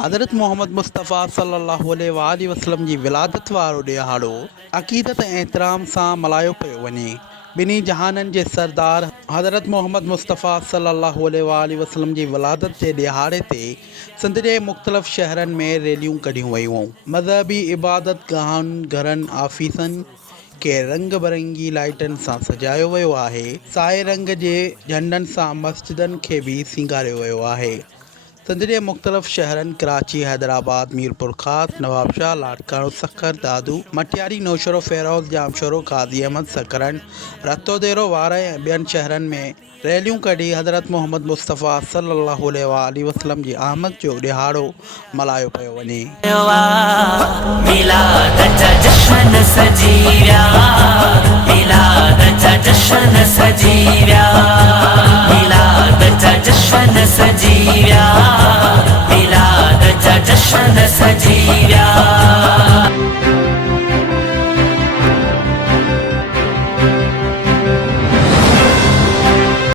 हज़रत मोहम्मद मुस्तफ़ा सल्लल्लाहु अलैहि वसल्लम जी विलादत वारो ॾिहाड़ो अक़ीदत ऐं एहतराम सां मल्हायो पियो वञे। ॿिन्ही जहाननि जे सरदार हज़रत मोहम्मद मुस्तफ़ा सल्लल्लाहु अलैहि वसल्लम जी विलादत जे ॾिहाड़े ते सिंध जे मुख़्तलिफ़ शहरनि में रैलियूं कढियूं वयूं। मज़हबी इबादत गाहनि, घरनि, आफ़ीसनि खे रंग बिरंगी लाइटनि सां सजायो वियो आहे। साए रंग जे झंडनि सां मस्जिदनि खे बि सींगारियो वियो आहे। सिंध जे मुख़्तलिफ़ शहरनि कराची, हैदराबाद, मीरपुर ख़ास, नवाबशाह, लाड़काणो, सखर, दादू, मटियारी, नौशरो, फ़ैरोज़, जामशोरो, काज़ी अहमद, सकरन, रतोदेरो वारा ऐं ॿियनि शहरनि में रैलियूं कढी हज़रत मोहम्मद मुस्तफ़ा सल्लल्लाहु अलैहि वसल्लम जी आमद जो ॾिहाड़ो मल्हायो पियो वञे। मिलादचा जश्न सजीव्या, मिलादचा जश्न सजीव्या, मिलादचा जश्न सजीव्या, मिलादचा जश्न सजीव्या।